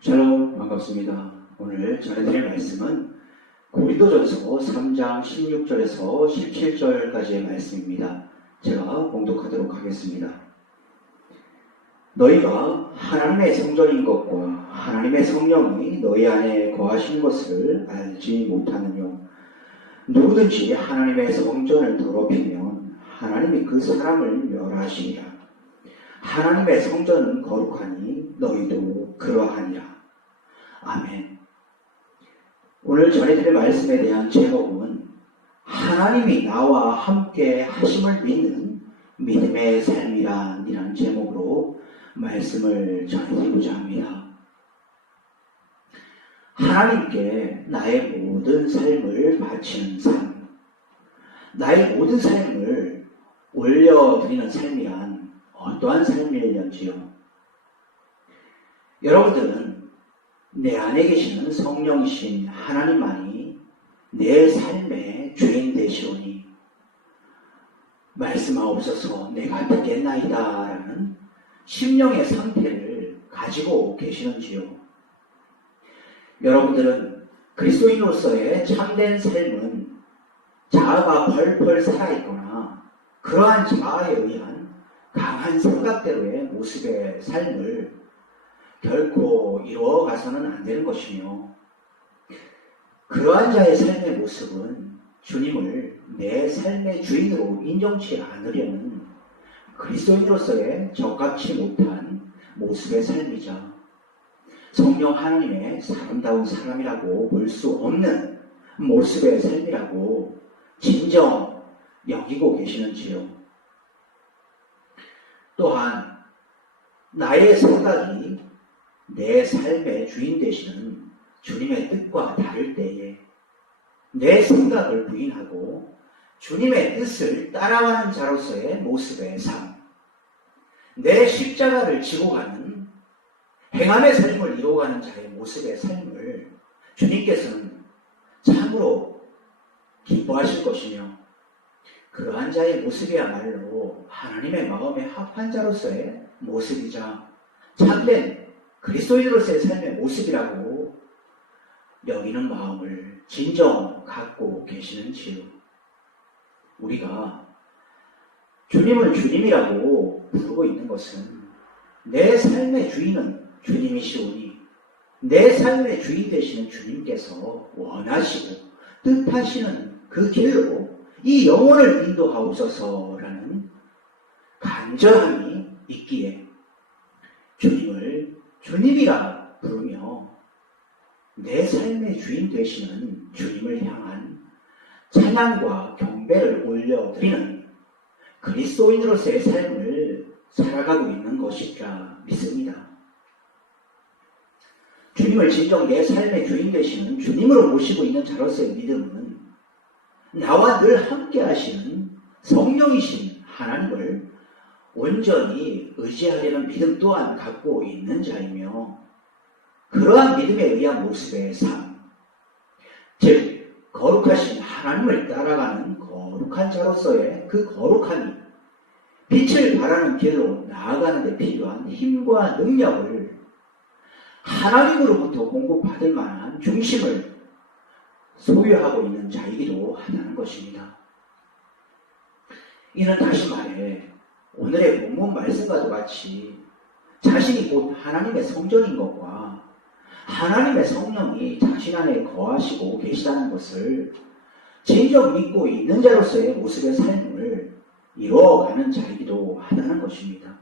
샬롬, 반갑습니다. 오늘 전해드릴 말씀은 고린도전서 3장 16절에서 17절까지의 말씀입니다. 제가 봉독하도록 하겠습니다. 너희가 하나님의 성전인 것과 하나님의 성령이 너희 안에 거하신 것을 알지 못하느뇨. 누구든지 하나님의 성전을 더럽히면 하나님이 그 사람을 멸하시리라. 하나님의 성전은 거룩하니 너희도 그러하니라. 아멘. 오늘 전해드릴 말씀에 대한 제목은 하나님이 나와 함께 하심을 믿는 믿음의 삶이란 제목으로 말씀을 전해드리고자 합니다. 하나님께 나의 모든 삶을 바치는 삶, 나의 모든 삶을 올려드리는 삶이란 어떠한 삶이었는지요? 여러분들은 내 안에 계시는 성령이신 하나님만이 내 삶의 주인 되시오니 말씀하옵소서 내가 듣겠나이다 라는 심령의 상태를 가지고 계시는지요? 여러분들은 그리스도인으로서의 참된 삶은 자아가 펄펄 살아있거나 그러한 자아에 의한 강한 생각대로의 모습의 삶을 결코 이루어가서는 안 되는 것이며, 그러한 자의 삶의 모습은 주님을 내 삶의 주인으로 인정치 않으려는 그리스도인으로서의 적합치 못한 모습의 삶이자 성령 하나님의 아름다운 사람이라고 볼 수 없는 모습의 삶이라고 진정 여기고 계시는지요? 또한 나의 생각이 내 삶의 주인 되시는 주님의 뜻과 다를 때에 내 생각을 부인하고 주님의 뜻을 따라가는 자로서의 모습의 삶, 내 십자가를 지고 가는 행함의 삶을 이루어가는 자의 모습의 삶을 주님께서는 참으로 기뻐하실 것이며, 그러한 자의 모습이야말로 하나님의 마음에 합한 자로서의 모습이자 참된 그리스도인으로서의 삶의 모습이라고 여기는 마음을 진정 갖고 계시는지요? 우리가 주님을 주님이라고 부르고 있는 것은 내 삶의 주인은 주님이시오니 내 삶의 주인 되시는 주님께서 원하시고 뜻하시는 그 길로 이 영혼을 인도하옵소서라는 간절함이 있기에 주님을 주님이라 부르며 내 삶의 주인 되시는 주님을 향한 찬양과 경배를 올려드리는 그리스도인으로서의 삶을 살아가고 있는 것이라 믿습니다. 주님을 진정 내 삶의 주인 되시는 주님으로 모시고 있는 자로서의 믿음은 나와 늘 함께 하시는 성령이신 하나님을 온전히 의지하려는 믿음 또한 갖고 있는 자이며, 그러한 믿음에 의한 모습의 삶, 즉 거룩하신 하나님을 따라가는 거룩한 자로서의 그 거룩함이 빛을 발하는 길로 나아가는 데 필요한 힘과 능력을 하나님으로부터 공급받을 만한 중심을 소유하고 있는 자이기도 하다는 것입니다. 이는 다시 말해 오늘의 본문 말씀과도 같이 자신이 곧 하나님의 성전인 것과 하나님의 성령이 자신 안에 거하시고 계시다는 것을 진정 믿고 있는 자로서의 모습의 삶을 이루어가는 자이기도 하다는 것입니다.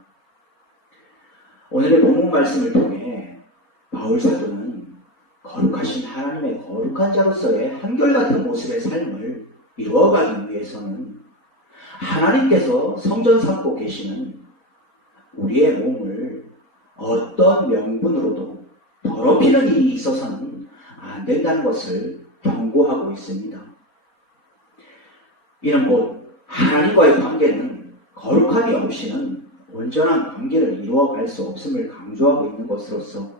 오늘의 본문 말씀을 통해 바울 사도는 거룩하신 하나님의 거룩한 자로서의 한결같은 모습의 삶을 이루어가기 위해서는 하나님께서 성전 삼고 계시는 우리의 몸을 어떤 명분으로도 더럽히는 일이 있어서는 안 된다는 것을 경고하고 있습니다. 이는 곧 하나님과의 관계는 거룩함이 없이는 온전한 관계를 이루어갈 수 없음을 강조하고 있는 것으로서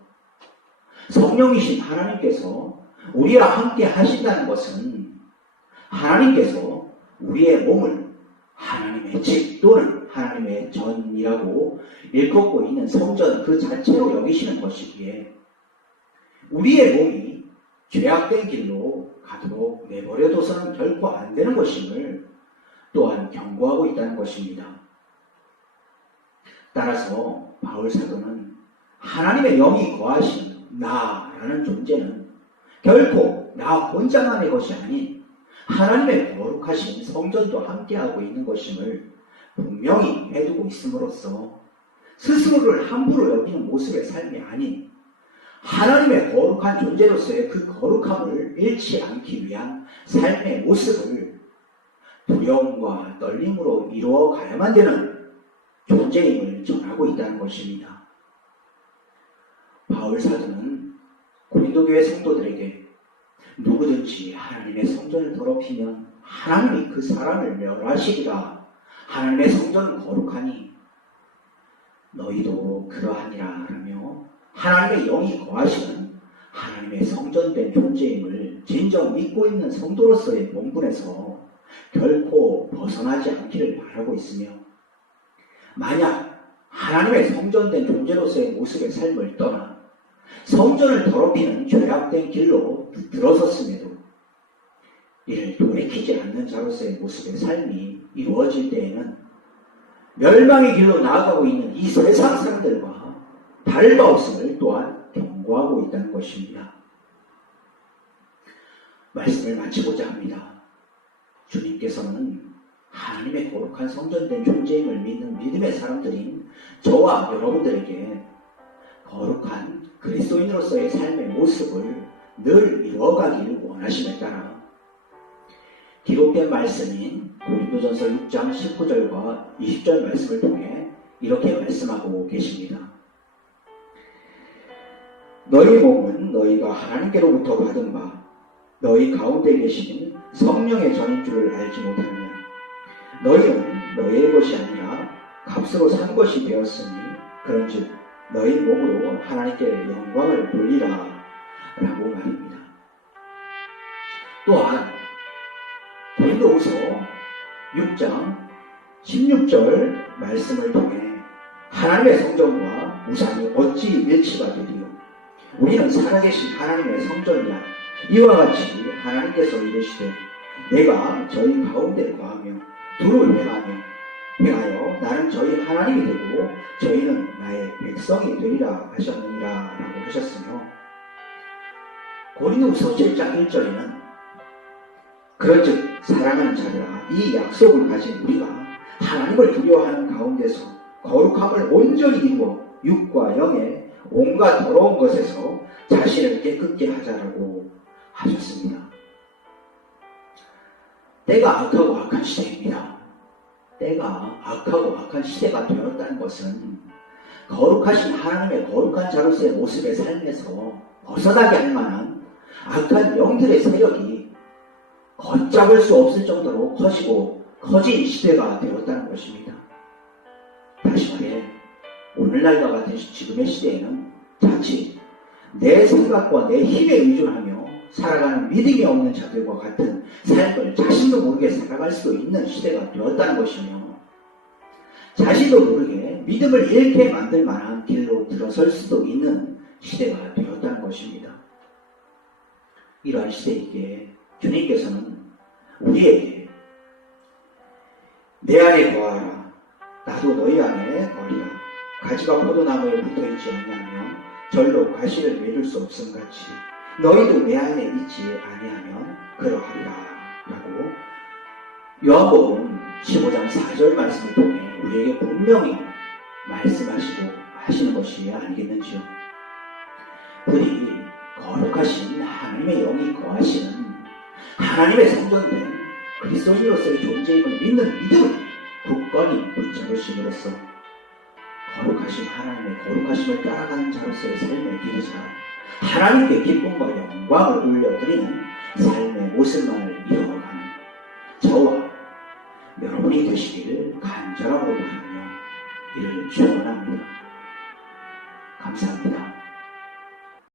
성령이신 하나님께서 우리와 함께 하신다는 것은 하나님께서 우리의 몸을 하나님의 집 또는 하나님의 전이라고 일컫고 있는 성전 그 자체로 여기시는 것이기에 우리의 몸이 죄악된 길로 가도록 내버려둬서는 결코 안 되는 것임을 또한 경고하고 있다는 것입니다. 따라서 바울 사도는 하나님의 영이 거하신 나라는 존재는 결코 나 혼자만의 것이 아닌 하나님의 거룩하신 성전도 함께하고 있는 것임을 분명히 해두고 있음으로써 스스로를 함부로 여기는 모습의 삶이 아닌 하나님의 거룩한 존재로서의 그 거룩함을 잃지 않기 위한 삶의 모습을 두려움과 떨림으로 이루어가야만 되는 존재임을 전하고 있다는 것입니다. 바울 사도는 고린도 교회 성도들에게 누구든지 하나님의 성전을 더럽히면 하나님이 그 사람을 멸하시리라. 하나님의 성전은 거룩하니 너희도 그러하니라 라며 하나님의 영이 거하시는 하나님의 성전된 존재임을 진정 믿고 있는 성도로서의 본분에서 결코 벗어나지 않기를 바라고 있으며, 만약 하나님의 성전된 존재로서의 모습의 삶을 떠나 성전을 더럽히는 죄악된 길로 들어섰음에도 이를 돌이키지 않는 자로서의 모습의 삶이 이루어질 때에는 멸망의 길로 나아가고 있는 이 세상 사람들과 다를 바 없음을 또한 경고하고 있다는 것입니다. 말씀을 마치고자 합니다. 주님께서는 하나님의 거룩한 성전된 존재임을 믿는 믿음의 사람들인 저와 여러분들에게 거룩한 그리스도인으로서의 삶의 모습을 늘 이루어가길 원하심에 따라 기록된 말씀인 고린도전서 6장 19절과 20절 말씀을 통해 이렇게 말씀하고 계십니다. 너희 몸은 너희가 하나님께로부터 받은 바 너희 가운데 계시는 성령의 전인 줄을 알지 못하느냐. 너희는 너희의 것이 아니라 값으로 산 것이 되었으니 그런즉 너희 몸으로 하나님께 영광을 돌리라 라고 말입니다. 또한 고린도후서 6장 16절 말씀을 통해 하나님의 성전과 우상이 어찌 일치가 되리요. 우리는 살아계신 하나님의 성전이라. 이와 같이 하나님께서 이르시되 내가 저희 가운데 거하며 두루 행하여 나는 저희 하나님이 되고 저희는 나의 백성이 되리라 하셨느니라 라고 하셨으며, 고린도후서 7장 1절에는 그런즉 사랑하는 자들아 이 약속을 가진 우리가 하나님을 두려워하는 가운데서 거룩함을 온전히 이루어 육과 영의 온갖 더러운 것에서 자신을 깨끗게 하자라고 하셨습니다. 때가 악하고 악한 시대입니다. 때가 악하고 악한 시대가 되었다는 것은 거룩하신 하나님의 거룩한 자로서의 모습의 삶에서 벗어나게 할 만한 악한 영들의 세력이 걷잡을 수 없을 정도로 커지고 커진 시대가 되었다는 것입니다. 다시 말해 오늘날과 같은 지금의 시대에는 자칫 내 생각과 내 힘에 의존하며 살아가는 믿음이 없는 자들과 같은 삶을 자신도 모르게 살아갈 수도 있는 시대가 되었다는 것이며, 자신도 모르게 믿음을 잃게 만들 만한 길로 들어설 수도 있는 시대가 되었다는 것입니다. 이러한 시대이기에 주님께서는 우리에게 내 안에 거하라 나도 너희 안에 거리라. 가지가 포도나무에 붙어있지 않냐면 절로 가시를 맺을 수 없음같이 너희도 내 안에 있지 아니하면 그러하리라 라고 요한복음 15장 4절 말씀을 통해 우리에게 분명히 말씀하시고 하시는 것이 아니겠는지요. 그리 거룩하신 하나님의 영이 거하시는 하나님의 성전된 그리스도인으로서의 존재임을 믿는 믿음을 굳건히 붙잡으심으로써 거룩하신 하나님의 거룩하심을 따라가는 자로서의 삶의 길이자 하나님께 기쁨과 영광을 올려드리는 삶의 모습만을 이어가는 저와 여러분이 되시기를 간절함으로 바라며 이를 축원합니다.